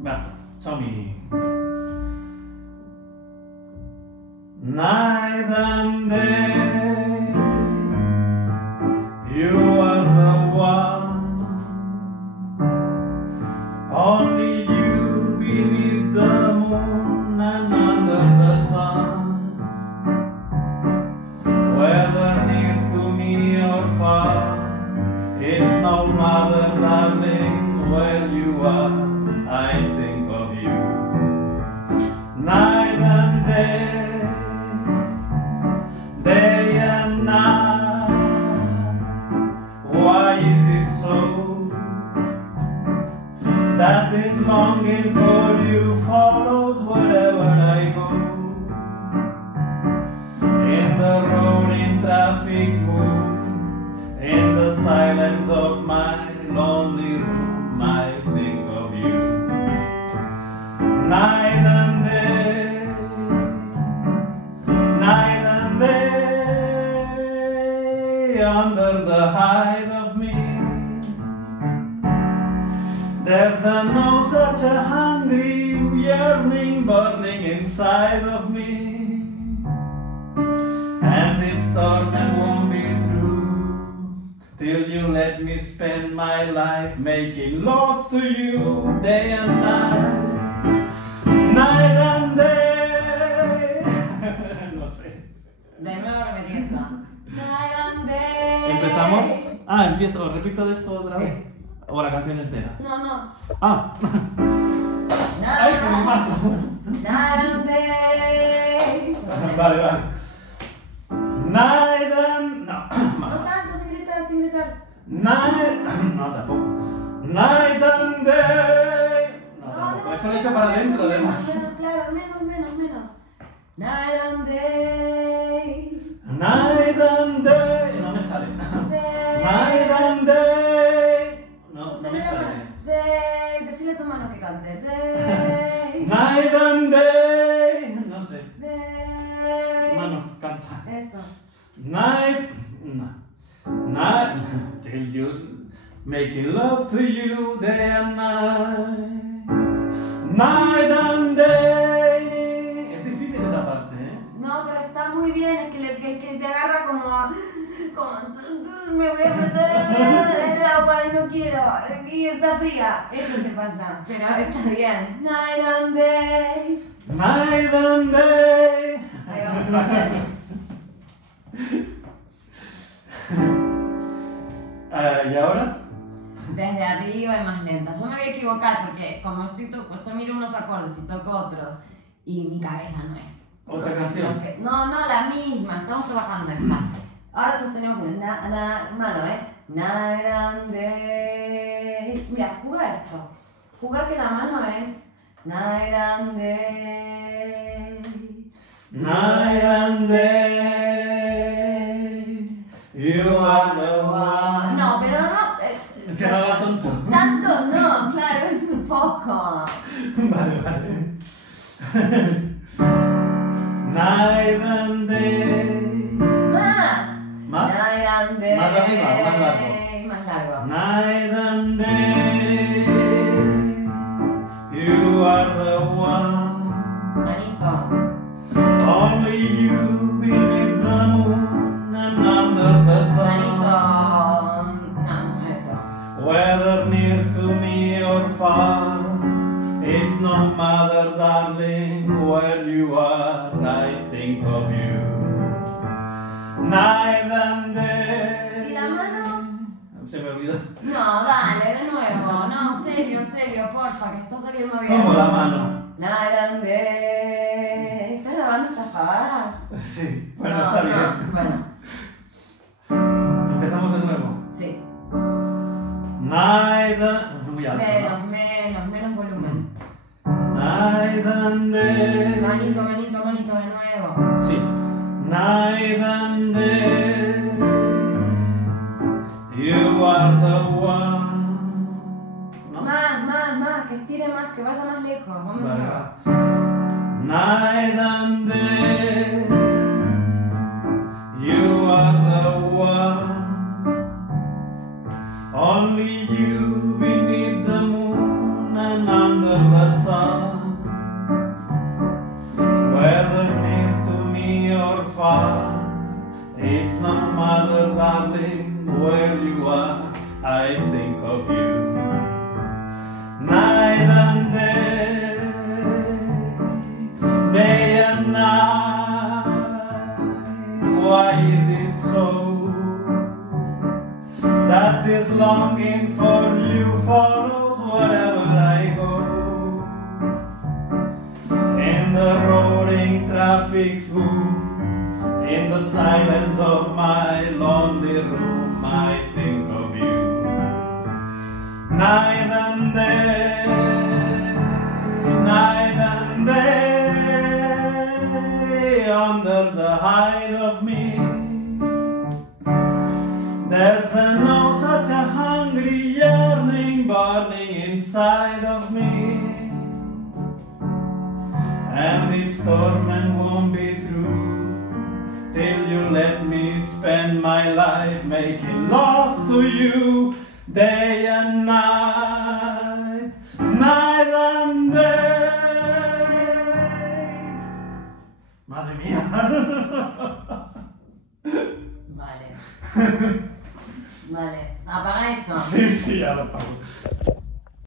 Va, som-hi. Night and day, you are the one. Only you beneath the moon and under the sun. Whether near to me or far, it's no matter, darling, where you are, I think of you. Night and day, day and night. Why is it so that this longing for you follows wherever I go? In the road, in traffic's boom, in the silence of my lonely room, I think of you. Night and day, night and day, under the hide of me. There's no such a hungry yearning burning inside of me, and its torment won't be through till you let me spend my life making love to you day and night, night and day. No sé. De nuevo repetí eso. Night and day. ¿Empezamos? Ah, empiezo, repito de esto otra Sí. vez. O la canción entera. No. Ah. Ay, que me mato. Night and day. Vale. Night and... No. No tanto, sin gritar, sin gritar. Night... No, tampoco. Night and day. No, tampoco. Eso lo he hecho para adentro, además. Claro, menos. Night and day. Night and day. No me sale. Night and day. No me sale. Day. Decirle a tu mano que cante. Day. Night and day. No sé. Day. Mano, canta. Eso. Night. No. Night. Till you making love to you day and night. Night and day. Es difícil esa parte, ¿eh? No, pero está muy bien, es que te agarra como me voy a meter en el agua y no quiero, y está fría, eso te pasa, pero está bien. Night and day. Night and day. Ahí vamos, corriendo. ¿Y ahora? Desde arriba y más lenta. Yo me voy a equivocar porque como yo miro unos acordes y toco otros y mi cabeza no es. ¿Otra canción? No, la misma, estamos trabajando esta. Ahora sostenemos con mano, Night and day. Mira, juga esto. Juga que la mano es night and day. Night and day. You are the one. No, pero no. Que no haga tonto. Tanto no, claro, es un poco. Vale. Night and day. Más. ¿Más? Night and day. Más arriba, más largo. Más largo. Night and day. You are the one. Manito. Only you beneath the moon and under the sun. Manito. No, eso. Whether near to me or far, it's no matter, darling, where you are, I think of you. Night and day. ¿Y la mano? Se me olvidó. No, dale, de nuevo. No, serio, porfa, que está saliendo bien. ¿Cómo la mano? Night and day. ¿Estás grabando estas pavadas? Sí, bueno, No, está no, bien. bueno, Empezamos de nuevo. sí. Night and... Muy alto, Menos volumen. ¿no? Night and day. Manito, de nuevo. Sí. Night and day. You are the one. ¿No? Más, que estire más, que vaya más lejos. Vamos de Vale. nuevo. Night and day. You are the one. Only you beneath the moon and under the and day, night and day, under the hide of me. There's no such a hungry yearning burning inside of me, and its torment won't be through till you let me spend my life making love to you day and night, night and day. Madre mía. Vale. Vale. Apaga eso. Sí, sí, ya lo apago.